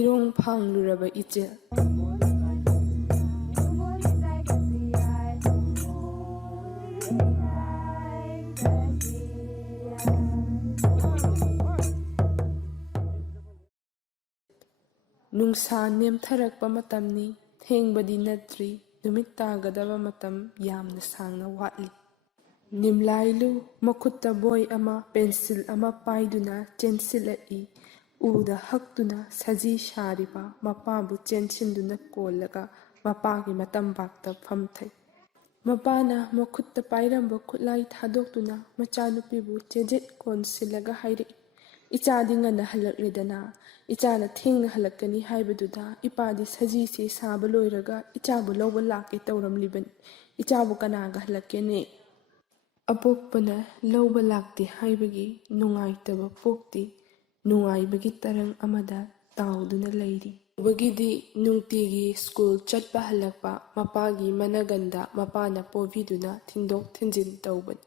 irong phangluraba ichel nungsa nemtharakpa matamni thengbadi natri numit tagadaba matam yamna sangna watli nimlailu makhutta boy ama pencil ama paiduna chensilai uda haktuna saji shariba mapabu chenchinduna kollaga mapagi matambakta phamthai mapana makhutta pairamba khutlai thadoktuna machanupibu chejet konsilaga hairi ichadi ngana halakledana ichana thengna halakani haibaduda ipadi saji se saba loiraga ichabu lawba lake tawramliban ichabu kanaga halakene apokpana lawba lakte haibagi nungaitaba pokti nungaibagi tarang amada tauduna leiri ubagidi nungtigi school chatpa halakpa mapagi managanda mapana poviduna thindok thinjin tawban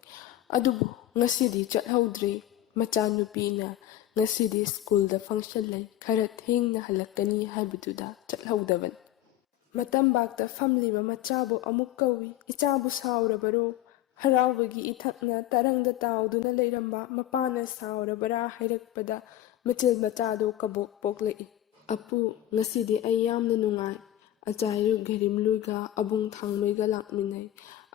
adubu ngasidi chathaudre machanupina ngasidi school da function lay khara thengna halakani haibaduda chathlaudaban matambakta famliba machabu amuk kawi ichabu saurabaro haraubagi ithakna tarangda tauduna leiramba mapana saurabara hairakpada machil machado kabok poklei apu ngasidi ai yamna nungai achairu gharimluga abung thangmaiga lakminai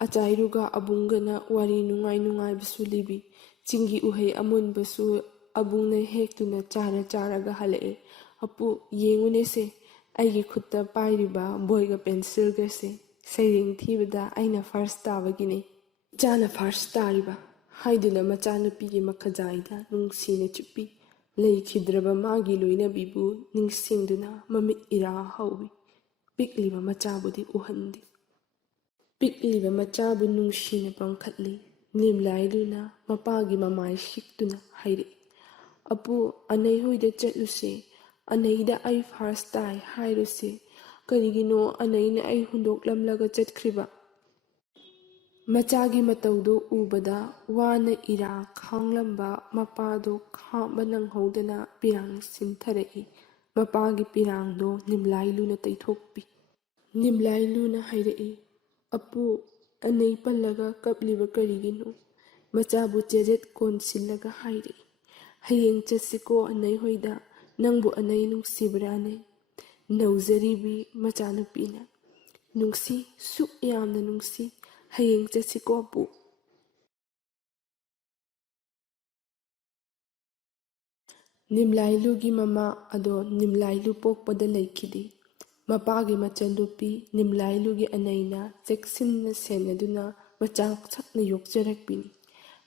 achairuga abungana wari nungai bisu libi chingi uhei amunbasu abungna hektuna charaga halae apu yengunese aigi khutta pairiba boyga pencilga se sairing thibada aina first tabagine chana first tariba haiduna machanupigi makhajaida nungsina chupi leikhidraba magi loina bibu ningsingduna mamit ira haubi pikliba machabudi uhandi pikliba machabu nungsina pangkhatli nimlailuna mapagi mamai shiktuna hairi apu anai hoida chatluse anaida ai first tai hairuse karigino anaina ai hundoklamlaga chatkhriba machagi mataudo ubada wana ira khanglamba mapado khamba nanghodana pirang sintharai mapagi pirangdo nimlailuna taithokpi nimlailuna hairai apu anai pallaga kapliba karigino machabu chejet konsillaga hairai hayeng chatsiko anai hoida nangbu anai nungsibrane nauzaribi machanupina nungsi suk yamna nungsi hayeng chatsiko apu nimlailugi mama ado nimlailu pokpada laikhidi mapagi machanupi nimlailugi anaina cheksinna senaduna machak chakna yokcharakpini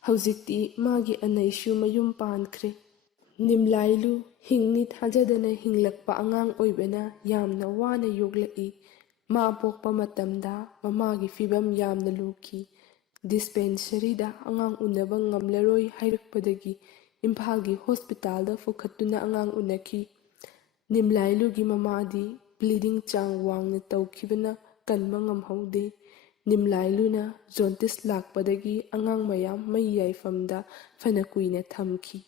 haujikti magi anaishu mayum pankhre nimlailu hingni thajadana hinglakpa angang oibana yamna wana yoglai ma pokpa matamda mamagi fibam yamna luki dispensary da angang unaba ngamlaroi hairakpadagi imphagi hospital da fukhatuna angang unaki nimlailugi mamadi bleeding chang wangna tawkhibana kanma ngamhaude nimlailuna jaundice lakpadagi angang mayam mai yaifamda fana kuina thamki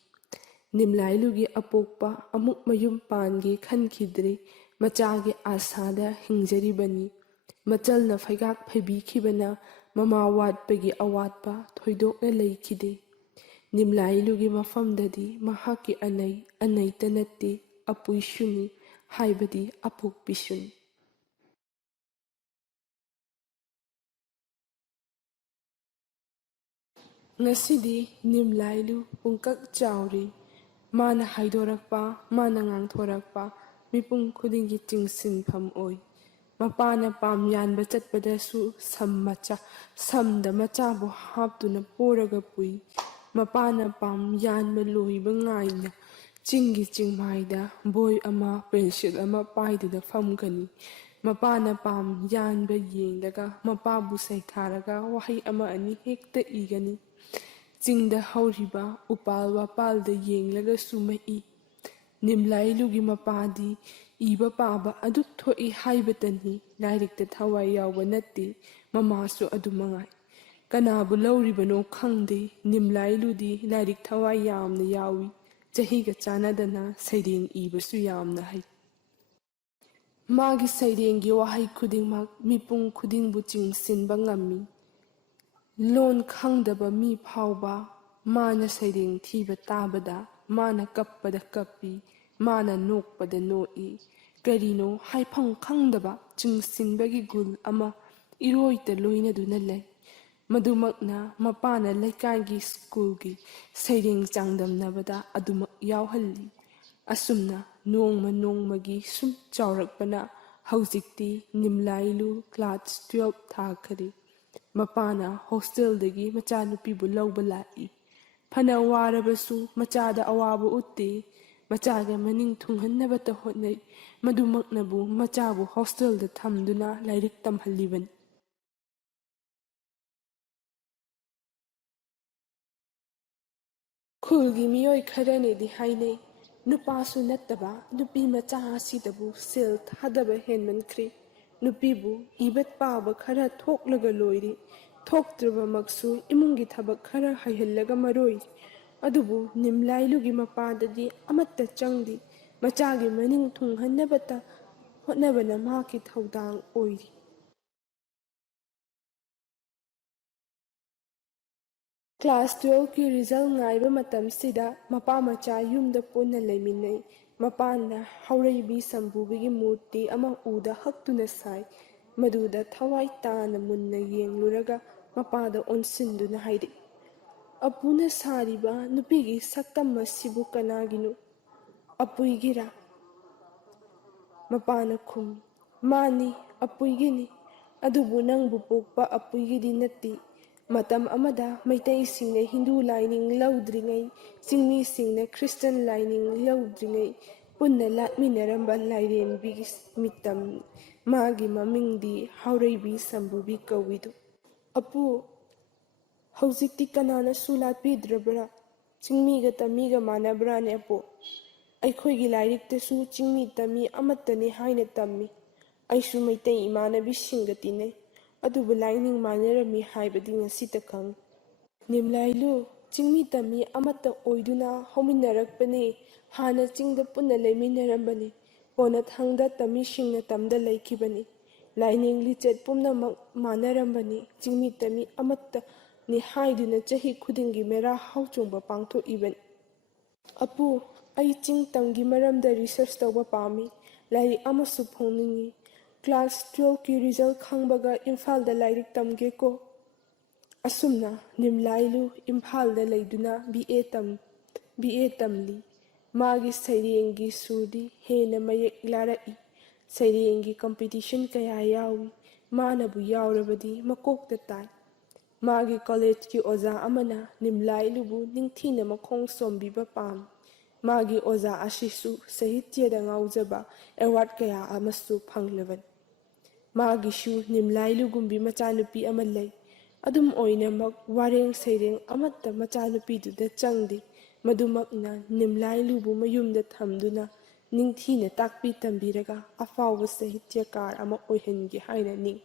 nimlailugi apokpa amuk mayum pangi khankhidre machagi asada hingjaribani machalna faigak phaibikhibana mama watpagi awatpa thoidokna leikhide nimlailugi mafamdadi mahaki anaita natte apuishuni haibadi apokpishuni ngasidi nimlailu pungkak chauri mana haidorakpa mana ngangthorakpa mipung khudingi chingsinpham oi mapana pam yanba chatpadasu sammacha samda machabu haptuna poraga pui mapana pam yanba loiba ngaina chingi chingmaida boy ama pencil ama paiduna famgani mapana pam yanba yengdaga mapabu saitharaga wahai ama ani hekta igani chingda hauriba upal wapalda yenglaga sumai nimlailugi mapadi iba paba aduk thoi haibatani lairikta thawai yawba natte mamasu adumangai kanabu lauribano khangde nimlailudi lairik thawai yamna yawi chahiga chanadana sairing ibasu yamna hai ꯃꯥꯒꯤ ꯁꯩꯔꯦꯡꯒꯤ ꯋꯥꯍꯩ ꯈꯨꯗꯤꯡꯃꯛ ꯃꯤꯄꯨꯝ ꯈꯨꯗꯤꯡꯕꯨ ꯆꯤꯡꯁꯤꯟꯕ ꯉꯝꯃꯤ꯫ ꯂꯣꯟ ꯈꯪꯗꯕ ꯃꯤ ꯐꯥꯎꯕ ꯃꯥꯅ ꯁꯩꯔꯦꯡ ꯊꯤꯕ ꯇꯥꯕꯗ ꯃꯥꯅ ꯀꯞꯄꯗ ꯀꯞꯄꯤ, ꯃꯥꯅ ꯅꯣꯛꯄꯗ ꯅꯣꯛꯏ꯫ ꯀꯔꯤꯅꯣ ꯍꯥꯏꯐꯝ ꯈꯪꯗꯕ ꯆꯤꯡꯁꯤꯟꯕꯒꯤ ꯒꯨꯜ ꯑꯃ ꯏꯔꯣꯏꯇ ꯂꯣꯏꯅꯗꯨꯅ ꯂꯩ꯫ ꯃꯗꯨꯃꯛꯅ ꯃꯄꯥꯅ ꯂꯩꯀꯥꯏꯒꯤ ꯁ꯭ꯀꯨꯜꯒꯤ ꯁꯩꯔꯦꯡ ꯆꯥꯡꯗꯝꯅꯕꯗ ꯑꯗꯨꯃꯛ ꯌꯥꯎꯍꯜꯂꯤ꯫ ꯑꯁꯨꯝꯅ ꯅꯣꯡꯃ ꯅꯣꯡꯃꯒꯤ ꯁꯨꯝ ꯆꯥꯎꯔꯛꯄꯅ ꯍꯧꯖꯤꯛꯇꯤ ꯅꯤꯝꯂꯥꯏꯂꯨ ꯀ꯭ꯂꯥꯁ 12 ꯊꯥꯈꯔꯦ꯫ ꯃꯄꯥꯅ ꯍꯣꯁꯇꯦꯜꯗꯒꯤ ꯃꯆꯥꯅꯨꯄꯤꯕꯨ ꯂꯧꯕ ꯂꯥꯛꯏ꯫ ꯐꯅ ꯋꯥꯔꯕꯁꯨ ꯃꯆꯥꯗ ꯑꯋꯥꯕ ꯎꯠꯇꯦ꯫ ꯃꯆꯥꯒ ꯃꯅꯤꯡ ꯊꯨꯡꯍꯟꯅꯕꯇ ꯍꯣꯠꯅꯩ꯫ ꯃꯗꯨꯃꯛꯅꯕꯨ ꯃꯆꯥꯕꯨ ꯍꯣꯁꯇꯦꯜꯗ ꯊꯝꯗꯨꯅ ꯂꯥꯏꯔꯤꯛ ꯇꯝꯍꯜꯂꯤꯕꯅꯤ꯫ ꯈꯨꯜꯒꯤ ꯃꯤꯑꯣꯏ ꯈꯔꯅꯗꯤ ꯍꯥꯏꯅꯩ, ꯅꯨꯄꯥꯁꯨ ꯅꯠꯇꯕ ꯅꯨꯄꯤ ꯃꯆꯥ ꯑꯁꯤꯗꯕꯨ ꯁꯦꯜ ꯊꯥꯗꯕ ꯍꯦꯟꯃꯟꯈ꯭ꯔꯦ꯫ ꯅꯨꯄꯤꯕꯨ ꯏꯕ ꯄꯥꯕ ꯈꯔ ꯊꯣꯛꯂꯒ ꯂꯣꯏꯔꯦ꯫ ꯊꯣꯛꯇ꯭ꯔꯕꯃꯛꯁꯨ ꯏꯃꯨꯡꯒꯤ ꯊꯕꯛ ꯈꯔ ꯍꯩꯍꯜꯂꯒ ꯃꯔꯣꯏ꯫ ꯑꯗꯨꯕꯨ ꯅꯤꯝꯂꯥꯏꯂꯨꯒꯤ ꯃꯄꯥꯗꯗꯤ ꯑꯃꯠꯇ ꯆꯪꯗꯦ꯫ ꯃꯆꯥꯒꯤ ꯃꯅꯤꯡ ꯊꯨꯡꯍꯟꯅꯕꯇ ꯍꯣꯠꯅꯕꯅ ꯃꯍꯥꯛꯀꯤ ꯊꯧꯗꯥꯡ ꯑꯣꯏꯔꯤ꯫ ꯀ꯭ꯂꯥꯁ 12ꯀꯤ ꯔꯤꯖꯜ ꯉꯥꯏꯕ ꯃꯇꯝꯁꯤꯗ ꯃꯄꯥ ꯃꯆꯥ ꯌꯨꯝꯗ ꯄꯨꯟꯅ ꯂꯩꯃꯤꯟꯅꯩ꯫ ꯃꯄꯥꯅ ꯍꯧꯔꯩꯕꯤ ꯁꯝꯕꯨꯕꯤꯒꯤ ꯃꯨꯔꯇꯤ ꯑꯃ ꯎꯗ ꯍꯛꯇꯨꯅ ꯁꯥꯏ꯫ ꯃꯗꯨꯗ ꯊꯋꯥꯏ ꯇꯥꯅ ꯃꯨꯟꯅ ꯌꯦꯡꯂꯨꯔꯒ ꯃꯄꯥꯗ ꯑꯣꯟꯁꯤꯟꯗꯨꯅ ꯍꯥꯏꯔꯛꯏ, "ꯑꯄꯨꯅ ꯁꯥꯔꯤꯕ ꯅꯨꯄꯤꯒꯤ ꯁꯛꯇꯝ ꯑꯁꯤꯕꯨ ꯀꯅꯥꯒꯤꯅꯣ? ꯑꯄꯨꯏꯒꯤꯔꯥ?" ꯃꯄꯥꯅ ꯈꯨꯝꯃꯤ, "ꯃꯥꯅꯤ, ꯑꯄꯨꯏꯒꯤꯅꯤ꯫ ꯑꯗꯨꯕꯨ ꯅꯪꯕꯨ ꯄꯣꯛꯄ ꯑꯄꯨꯏꯒꯤꯗꯤ ꯅꯠꯇꯦ꯫ ꯃꯇꯝ ꯑꯃꯗ ꯃꯩꯇꯩꯁꯤꯡꯅ ꯍꯤꯟꯗꯨ ꯂꯥꯏꯅꯤꯡ ꯂꯧꯗ꯭ꯔꯤꯉꯩ, ꯆꯤꯡꯃꯤꯁꯤꯡꯅ ꯈ꯭ꯔꯤꯁꯇꯟ ꯂꯥꯏꯅꯤꯡ ꯂꯧꯗ꯭ꯔꯤꯉꯩ ꯄꯨꯟꯅ ꯂꯥꯠꯃꯤꯟꯅꯔꯝꯕ ꯂꯥꯏꯔꯦꯝꯕꯤꯒꯤ ꯃꯤꯇꯝ꯫ ꯃꯥꯒꯤ ꯃꯃꯤꯡꯗꯤ ꯍꯧꯔꯩꯕꯤ ꯁꯝꯕꯨꯕꯤ ꯀꯧꯏꯗꯣ꯫ ꯑꯄꯨ, ꯍꯧꯖꯤꯛꯇꯤ ꯀꯅꯥꯅꯁꯨ ꯂꯥꯠꯄꯤꯗ꯭ꯔꯕ꯭ꯔꯥ? ꯆꯤꯡꯃꯤꯒ ꯇꯝꯃꯤꯒ ꯃꯥꯟꯅꯕ꯭ꯔꯥꯅꯦ ꯑꯄꯨ? ꯑꯩꯈꯣꯏꯒꯤ ꯂꯥꯏꯔꯤꯛꯇꯁꯨ ꯆꯤꯡꯃꯤ ꯇꯝꯃꯤ ꯑꯃꯠꯇꯅꯤ ꯍꯥꯏꯅ ꯇꯝꯃꯤ꯫ ꯑꯩꯁꯨ ꯃꯩꯇꯩ ꯏꯃꯥꯟꯅꯕꯤꯁꯤꯡꯒ ꯇꯤꯟꯅꯩ꯫ ꯑꯗꯨꯕꯨ ꯂꯥꯏꯅꯤꯡ ꯃꯥꯟꯅꯔꯝꯃꯤ ꯍꯥꯏꯕꯗꯤ ꯉꯁꯤꯇ ꯈꯪꯏ꯫ ꯅꯤꯝꯂꯥꯏꯂꯨ, ꯆꯤꯡꯃꯤ ꯇꯝꯃꯤ ꯑꯃꯠꯇ ꯑꯣꯏꯗꯨꯅ ꯍꯧꯃꯤꯟꯅꯔꯛꯄꯅꯤ꯫ ꯍꯥꯟꯅ ꯆꯤꯡꯗ ꯄꯨꯟꯅ ꯂꯩꯃꯤꯟꯅꯔꯝꯕꯅꯤ꯫ ꯀꯣꯟꯅꯊꯪꯗ ꯇꯝꯃꯤꯁꯤꯡꯅ ꯇꯝꯗ ꯂꯩꯈꯤꯕꯅꯤ꯫ ꯂꯥꯏꯅꯤꯡ ꯂꯤꯆꯠ ꯄꯨꯝꯅꯃꯛ ꯃꯥꯟꯅꯔꯝꯕꯅꯤ꯫ ꯆꯤꯡꯃꯤ ꯇꯝꯃꯤ ꯑꯃꯠꯇꯅꯤ ꯍꯥꯏꯗꯨꯅ ꯆꯍꯤ ꯈꯨꯗꯤꯡꯒꯤ ꯃꯦꯔꯥ ꯍꯧꯆꯣꯡꯕ ꯄꯥꯡꯊꯣꯛꯏꯕꯅꯤ꯫ ꯑꯄꯨ, ꯑꯩ ꯆꯤꯡ ꯇꯝꯒꯤ ꯃꯔꯝꯗ ꯔꯤꯁꯔꯁ ꯇꯧꯕ ꯄꯥꯝꯃꯤ꯫ ꯂꯥꯏꯔꯤꯛ ꯑꯃꯁꯨ ꯐꯣꯡꯅꯤꯡꯏ꯫ ꯀ꯭ꯂꯥꯁ 12ꯀꯤ ꯔꯤꯖꯜ ꯈꯪꯕꯒ ꯏꯝꯐꯥꯜꯗ ꯂꯥꯏꯔꯤꯛ ꯇꯝꯒꯦꯀꯣ꯫ ꯑꯁꯨꯝꯅ ꯅꯤꯝꯂꯥꯏꯂꯨ ꯏꯝꯐꯥꯜꯗ ꯂꯩꯗꯨꯅ ꯕꯤ.ꯑꯦ. ꯇꯝꯂꯤ꯫ ꯃꯥꯒꯤ ꯁꯩꯔꯦꯡꯒꯤ ꯁꯨꯔꯗꯤ ꯍꯦꯟꯅ ꯃꯌꯦꯛ ꯂꯥꯔꯛꯏ꯫ ꯁꯩꯔꯦꯡꯒꯤ ꯀꯝꯄꯤꯇꯤꯁꯟ ꯀꯌꯥ ꯌꯥꯎꯏ꯫ ꯃꯥꯅꯕꯨ ꯌꯥꯎꯔꯕꯗꯤ ꯃꯀꯣꯛꯇ ꯇꯥꯏ꯫ ꯃꯥꯒꯤ ꯀꯣꯂꯦꯖꯀꯤ ꯑꯣꯖꯥ ꯑꯃꯅ ꯅꯤꯝꯂꯥꯏꯂꯨꯕꯨ ꯅꯤꯡꯊꯤꯅ ꯃꯈꯣꯡ ꯁꯣꯝꯕꯤꯕ ꯄꯥꯝꯃꯤ꯫ ꯃꯥꯒꯤ ꯑꯣꯖꯥ ꯑꯁꯤꯁꯨ ꯁꯥꯍꯤꯇ꯭ꯌꯗ ꯉꯥꯎꯖꯕ, ꯑꯦꯋꯥꯔꯗ ꯀꯌꯥ ꯑꯃꯁꯨ ꯐꯪꯂꯕꯅꯤ꯫ ꯃꯥꯒꯤꯁꯨ ꯅꯤꯝꯂꯥꯏꯂꯨꯒꯨꯝꯕꯤ ꯃꯆꯥꯅꯨꯄꯤ ꯑꯃ ꯂꯩ꯫ ꯑꯗꯨꯝ ꯑꯣꯏꯅꯃꯛ ꯋꯥꯔꯦꯡ ꯁꯩꯔꯦꯡ ꯑꯃꯠꯇ ꯃꯆꯥꯅꯨꯄꯤꯗꯨꯗ ꯆꯪꯗꯦ꯫ ꯃꯗꯨꯃꯛꯅ ꯅꯤꯝꯂꯥꯏꯂꯨꯕꯨ ꯃꯌꯨꯝꯗ ꯊꯝꯗꯨꯅ ꯅꯤꯡꯊꯤꯅ ꯇꯥꯛꯄꯤ ꯇꯝꯕꯤꯔꯒ ꯑꯐꯥꯎꯕ ꯁꯥꯍꯤꯇ꯭ꯌꯀꯥꯔ ꯑꯃ ꯑꯣꯏꯍꯟꯒꯦ ꯍꯥꯏꯅ ꯅꯤꯡꯏ꯫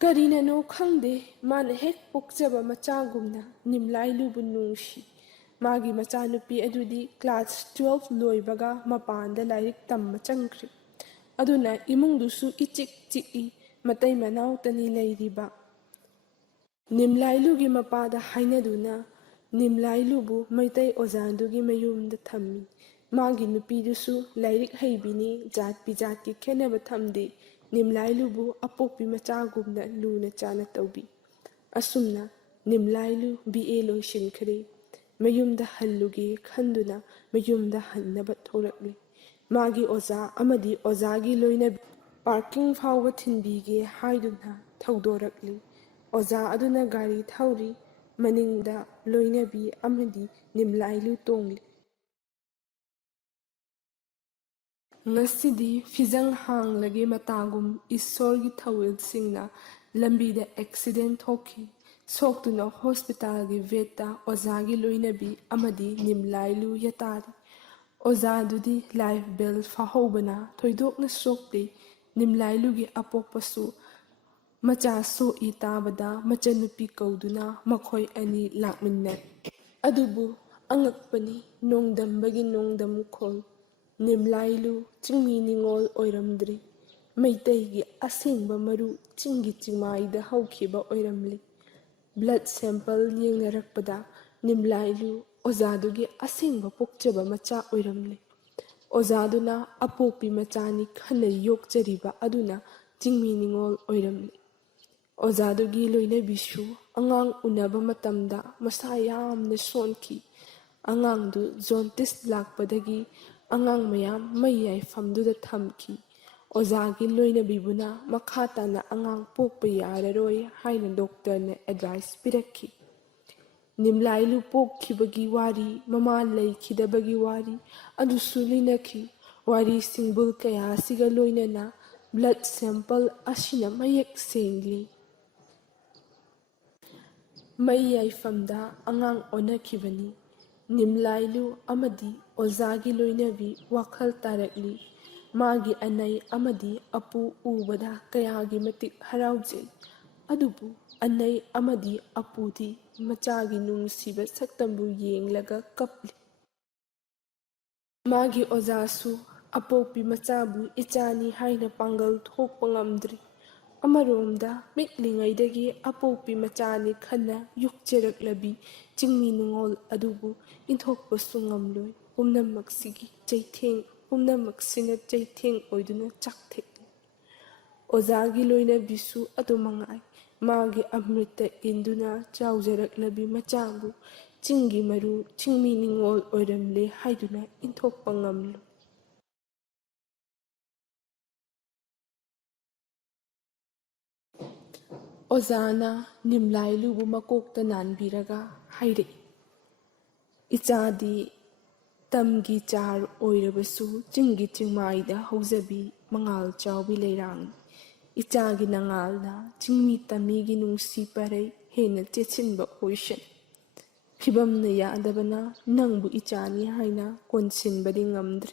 ꯀꯔꯤꯅꯅꯣ ꯈꯪꯗꯦ, ꯃꯥꯅ ꯍꯦꯛ ꯄꯣꯛꯆꯕ ꯃꯆꯥꯒꯨꯝꯅ ꯅꯤꯝꯂꯥꯏꯂꯨꯕꯨ ꯅꯨꯡꯁꯤ꯫ ꯃꯥꯒꯤ ꯃꯆꯥꯅꯨꯄꯤ ꯑꯗꯨꯗꯤ ꯀ꯭ꯂꯥꯁ 12 ꯂꯣꯏꯕꯒ ꯃꯄꯥꯟꯗ ꯂꯥꯏꯔꯤꯛ ꯇꯝꯕ ꯆꯪꯈ꯭ꯔꯦ꯫ ꯑꯗꯨꯅ ꯏꯃꯨꯡꯗꯨꯁꯨ ꯏꯆꯤꯛ ꯆꯤꯛꯏ꯫ ꯃꯇꯩ ꯃꯅꯥꯎꯇꯅꯤ ꯂꯩꯔꯤꯕ꯫ ꯅꯤꯝꯂꯥꯏꯂꯨꯒꯤ ꯃꯄꯥꯗ ꯍꯥꯏꯅꯗꯨꯅ ꯅꯤꯝꯂꯥꯏꯂꯨꯕꯨ ꯃꯩꯇꯩ ꯑꯣꯖꯥꯗꯨꯒꯤ ꯃꯌꯨꯝꯗ ꯊꯝꯃꯤ꯫ ꯃꯥꯒꯤ ꯅꯨꯄꯤꯗꯨꯁꯨ ꯂꯥꯏꯔꯤꯛ ꯍꯩꯕꯤꯅꯤ, ꯖꯥꯠ ꯕꯤꯖꯥꯠꯀꯤ ꯈꯦꯟꯅꯕ ꯊꯝꯗꯦ꯫ ꯅꯤꯝꯂꯥꯏꯂꯨꯕꯨ ꯑꯄꯣꯛꯄꯤ ꯃꯆꯥꯒꯨꯝꯅ ꯂꯨꯅ ꯆꯥꯟꯅ ꯇꯧꯕꯤ꯫ ꯑꯁꯨꯝꯅ ꯅꯤꯝꯂꯥꯏꯂꯨ B.A. ꯂꯣꯏꯁꯤꯟꯈ꯭ꯔꯦ꯫ ꯃꯌꯨꯝꯗ ꯍꯜꯂꯨꯒꯦ ꯈꯟꯗꯨꯅ ꯃꯌꯨꯝꯗ ꯍꯟꯅꯕ ꯊꯣꯛꯂꯛꯂꯤ꯫ ꯃꯥꯒꯤ ꯑꯣꯖꯥ ꯑꯃꯗꯤ ꯑꯣꯖꯥꯒꯤ ꯂꯣꯏꯅꯕꯤ ꯄꯥꯔꯀꯤꯡ ꯐꯥꯎꯕ ꯊꯤꯟꯕꯤꯒꯦ ꯍꯥꯏꯗꯨꯅ ꯊꯧꯗꯣꯔꯛꯂꯤ꯫ ꯑꯣꯖꯥ ꯑꯗꯨꯅ ꯒꯥꯔꯤ ꯊꯧꯔꯤ꯫ ꯃꯅꯤꯡꯗ ꯂꯣꯏꯅꯕꯤ ꯑꯃꯗꯤ ꯅꯤꯝꯂꯥꯏꯂꯨ ꯇꯣꯡꯂꯤ꯫ ꯉꯁꯤꯗꯤ ꯐꯤꯖꯪ ꯍꯥꯡꯂꯒꯦ ꯃꯇꯥꯒꯨꯝ ꯏꯁꯣꯔꯒꯤ ꯊꯧꯋꯤꯜꯁꯤꯡꯅ ꯂꯝꯕꯤꯗ ꯑꯦꯛꯁꯤꯗꯦꯟ ꯊꯣꯛꯈꯤ꯫ ꯁꯣꯛꯇꯨꯅ ꯍꯣꯁꯄꯤꯇꯥꯜꯒꯤ ꯕꯦꯗꯇ ꯑꯣꯖꯥꯒꯤ ꯂꯣꯏꯅꯕꯤ ꯑꯃꯗꯤ ꯅꯤꯝꯂꯥꯏꯂꯨ ꯌꯥꯇꯥꯔꯤ꯫ ꯑꯣꯖꯥꯗꯨꯗꯤ ꯂꯥꯏꯐ ꯕꯦꯜ ꯐꯥꯍꯧꯕꯅ ꯊꯣꯏꯗꯣꯛꯅ ꯁꯣꯛꯇꯦ꯫ ꯅꯤꯝꯂꯥꯏꯂꯨꯒꯤ ꯑꯄꯣꯛꯄꯁꯨ ꯃꯆꯥ ꯁꯣꯛꯏ ꯇꯥꯕꯗ ꯃꯆꯟꯅꯨꯄꯤ ꯀꯧꯗꯨꯅ ꯃꯈꯣꯏ ꯑꯅꯤ ꯂꯥꯛꯃꯤꯟꯅꯔꯦ꯫ ꯑꯗꯨꯕꯨ ꯑꯉꯛꯄꯅꯤ, ꯅꯣꯡꯗꯝꯕꯒꯤ ꯅꯣꯡꯗꯝꯈꯣꯜ, ꯅꯤꯝꯂꯥꯏꯂꯨ ꯆꯤꯡꯃꯤ ꯅꯤꯉꯣꯜ ꯑꯣꯏꯔꯝꯗ꯭ꯔꯦ꯫ ꯃꯩꯇꯩꯒꯤ ꯑꯁꯦꯡꯕ ꯃꯔꯨ ꯆꯤꯡꯒꯤ ꯆꯤꯡꯃꯥꯏꯗ ꯍꯧꯈꯤꯕ ꯑꯣꯏꯔꯝꯂꯤ꯫ ꯕ꯭ꯂꯗ ꯁꯦꯝꯄꯜ ꯌꯦꯡꯅꯔꯛꯄꯗ ꯅꯤꯝꯂꯥꯏꯂꯨ ꯑꯣꯖꯥꯗꯨꯒꯤ ꯑꯁꯦꯡꯕ ꯄꯣꯛꯆꯕ ꯃꯆꯥ ꯑꯣꯏꯔꯝꯂꯤ꯫ ꯑꯣꯖꯥꯗꯨꯅ ꯑꯄꯣꯛꯄꯤ ꯃꯆꯥꯅꯤ ꯈꯟꯅ ꯌꯣꯛꯆꯔꯤꯕ ꯑꯗꯨꯅ ꯆꯤꯡꯃꯤ ꯅꯤꯉꯣꯜ ꯑꯣꯏꯔꯝꯂꯤ꯫ ꯑꯣꯖꯥꯗꯨꯒꯤ ꯂꯣꯏꯅꯕꯤꯁꯨ ꯑꯉꯥꯡ ꯎꯅꯕ ꯃꯇꯝꯗ ꯃꯁꯥ ꯌꯥꯝꯅ ꯁꯣꯟꯈꯤ꯫ ꯑꯉꯥꯡꯗꯨ ꯖꯣꯟꯇꯤꯁ ꯂꯥꯛꯄꯗꯒꯤ ꯑꯉꯥꯡ ꯃꯌꯥꯝ ꯃꯩꯌꯥꯏꯐꯝꯗꯨꯗ ꯊꯝꯈꯤ꯫ ꯑꯣꯖꯥꯒꯤ ꯂꯣꯏꯅꯕꯤꯕꯨꯅ ꯃꯈꯥ ꯇꯥꯅ ꯑꯉꯥꯡ ꯄꯣꯛꯄ ꯌꯥꯔꯔꯣꯏ ꯍꯥꯏꯅ ꯗꯣꯛꯇꯔꯅ ꯑꯦꯗꯚꯥꯏꯁ ꯄꯤꯔꯛꯈꯤ꯫ ꯅꯤꯝꯂꯥꯏꯂꯨ ꯄꯣꯛꯈꯤꯕꯒꯤ ꯋꯥꯔꯤ, ꯃꯃꯥ ꯂꯩꯈꯤꯗꯕꯒꯤ ꯋꯥꯔꯤ ꯑꯗꯨꯁꯨ ꯂꯤꯅꯈꯤ꯫ ꯋꯥꯔꯤ ꯁꯤꯡꯕꯨꯜ ꯀꯌꯥ ꯑꯁꯤꯒ ꯂꯣꯏꯅꯅ ꯕ꯭ꯂꯗ ꯁꯦꯝꯄꯜ ꯑꯁꯤꯅ ꯃꯌꯦꯛ ꯁꯦꯡꯂꯤ꯫ ꯃꯩꯌꯥꯏꯐꯝꯗ ꯑꯉꯥꯡ ꯑꯣꯟꯅꯈꯤꯕꯅꯤ꯫ ꯅꯤꯝꯂꯥꯏꯂꯨ ꯑꯃꯗꯤ ꯑꯣꯖꯥꯒꯤ ꯂꯣꯏꯅꯕꯤ ꯋꯥꯈꯜ ꯇꯥꯔꯛꯂꯤ꯫ ꯃꯥꯒꯤ ꯑꯅꯩ ꯑꯃꯗꯤ ꯑꯄꯨ ꯎꯕꯗ ꯀꯌꯥꯒꯤ ꯃꯇꯤꯛ ꯍꯔꯥꯎꯖꯩ꯫ ꯑꯗꯨꯕꯨ ꯑꯅꯩ ꯑꯃꯗꯤ ꯑꯄꯨꯗꯤ ꯃꯆꯥꯒꯤ ꯅꯨꯡꯁꯤꯕ ꯁꯛꯇꯝꯕꯨ ꯌꯦꯡꯂꯒ ꯀꯞꯂꯤ꯫ ꯃꯥꯒꯤ ꯑꯣꯖꯥꯁꯨ ꯑꯄꯣꯛꯄꯤ ꯃꯆꯥꯕꯨ ꯏꯆꯥꯅꯤ ꯍꯥꯏꯅ ꯄꯥꯡꯒꯜ ꯊꯣꯛꯄ ꯉꯝꯗ꯭ꯔꯤ꯫ ꯑꯃꯔꯣꯝꯗ ꯄꯤꯛꯂꯤꯉꯩꯗꯒꯤ ꯑꯄꯣꯛꯄꯤ ꯃꯆꯥꯅꯤ ꯈꯟꯅ ꯌꯣꯛꯆꯔꯛꯂꯕꯤ ꯆꯤꯡꯃꯤ ꯅꯤꯉꯣꯜ ꯑꯗꯨꯕꯨ ꯏꯟꯊꯣꯛꯄꯁꯨ ꯉꯝꯂꯣꯏ꯫ ꯄꯨꯝꯅꯃꯛꯁꯤꯅ ꯆꯩꯊꯦꯡ ꯑꯣꯏꯗꯨꯅ ꯆꯥꯛꯊꯦꯛꯂꯤ꯫ ꯑꯣꯖꯥꯒꯤ ꯂꯣꯏꯅꯕꯤꯁꯨ ꯑꯗꯨꯃꯉꯥꯏ꯫ ꯃꯥꯒꯤ ꯑꯃ꯭ꯔꯤꯇ ꯏꯟꯗꯨꯅ ꯆꯥꯎꯖꯔꯛꯂꯕꯤ ꯃꯆꯥꯕꯨ ꯆꯤꯡꯒꯤ ꯃꯔꯨ ꯆꯤꯡꯃꯤ ꯅꯤꯉꯣꯜ ꯑꯣꯏꯔꯝꯂꯦ ꯍꯥꯏꯗꯨꯅ ꯏꯟꯊꯣꯛꯄ ꯉꯝꯂꯣꯏ꯫ ꯑꯣꯖꯥꯅ ꯅꯤꯝꯂꯥꯏꯂꯨꯕꯨ ꯃꯀꯣꯛꯇ ꯅꯥꯟꯕꯤꯔꯒ ꯍꯥꯏꯔꯛꯏ, ꯏꯆꯥꯗꯤ ꯇꯝꯒꯤ ꯆꯥꯔ ꯑꯣꯏꯔꯕꯁꯨ ꯆꯤꯡꯒꯤ ꯆꯤꯡꯃꯥꯏꯗ ꯍꯧꯖꯕꯤ ꯃꯉꯥꯜ ꯆꯥꯎꯕꯤ ꯂꯩꯔꯥꯡꯅꯤ꯫ ꯏꯆꯥꯒꯤ ꯅꯉꯥꯜꯅ ꯆꯤꯡꯃꯤ ꯇꯝꯃꯤꯒꯤ ꯅꯨꯡꯁꯤ ꯄꯔꯩ ꯍꯦꯟꯅ ꯆꯦꯠꯁꯤꯟꯕ ꯑꯣꯏꯁꯅꯨ꯫ ꯐꯤꯕꯝꯅ ꯌꯥꯗꯕꯅ ꯅꯪꯕꯨ ꯏꯆꯥꯅꯤ ꯍꯥꯏꯅ ꯀꯣꯟꯁꯤꯟꯕꯗꯤ ꯉꯝꯗ꯭ꯔꯦ꯫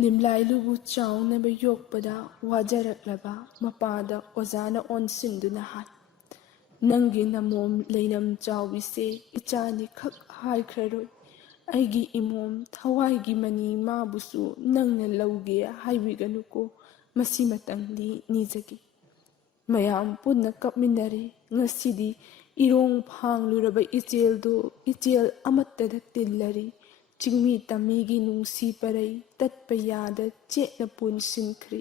ꯅꯤꯝꯂꯥꯏꯂꯨꯕꯨ ꯆꯥꯎꯅꯕ ꯌꯣꯛꯄꯗ ꯋꯥꯖꯔꯛꯂꯕ ꯃꯄꯥꯗ ꯑꯣꯖꯥꯅ ꯑꯣꯟꯁꯤꯟꯗꯨꯅ ꯍꯥꯏ, ꯅꯪꯒꯤ ꯅꯃꯣꯝ ꯂꯩꯅꯝ ꯆꯥꯎꯕꯤꯁꯦ ꯏꯆꯥꯅꯤ ꯈꯛ ꯍꯥꯏꯈ꯭ꯔꯔꯣꯏ꯫ ꯑꯩꯒꯤ ꯏꯃꯣꯝ ꯊꯋꯥꯏꯒꯤ ꯃꯅꯤ ꯃꯥꯕꯨꯁꯨ ꯅꯪꯅ ꯂꯧꯒꯦ ꯍꯥꯏꯕꯤꯒꯅꯨꯀꯣ, ꯃꯁꯤꯃꯇꯪꯗꯤ ꯅꯤꯖꯒꯦ꯫ ꯃꯌꯥꯝ ꯄꯨꯟꯅ ꯀꯞꯃꯤꯟꯅꯔꯦ꯫ ꯉꯁꯤꯗꯤ ꯏꯔꯣꯡ ꯐꯥꯡꯂꯨꯔꯕ ꯏꯆꯦꯜꯗꯨ ꯏꯆꯦꯜ ꯑꯃꯠꯇꯗ ꯇꯤꯜꯂꯔꯤ꯫ ꯆꯤꯡꯃꯤ ꯇꯝꯃꯤꯒꯤ ꯅꯨꯡꯁꯤ ꯄꯔꯩ ꯇꯠꯄ ꯌꯥꯗ ꯆꯦꯠꯅ ꯄꯨꯟꯁꯤꯟꯈ꯭ꯔꯤ꯫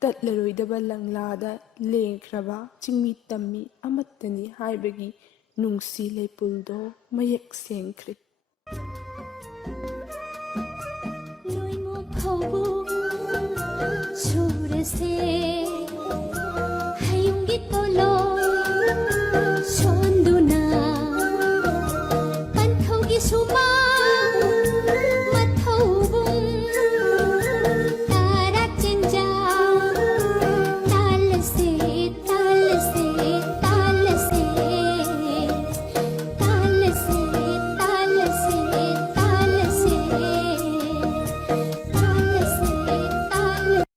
ꯇꯠꯂꯔꯣꯏꯗꯕ ꯂꯪꯂꯥꯗ ꯂꯦꯡꯈ꯭ꯔꯕ ꯆꯤꯡꯃꯤ ꯇꯝꯃꯤ ꯑꯃꯠꯇꯅꯤ ꯍꯥꯏꯕꯒꯤ ꯅꯨꯡꯁꯤ ꯂꯩꯄꯨꯜꯗꯣ ꯃꯌꯦꯛ ꯁꯦꯡꯈ꯭ꯔꯤ꯫ ꯂꯣꯏꯃꯛ ꯐꯥꯎꯕ ꯁꯨꯔꯁꯦ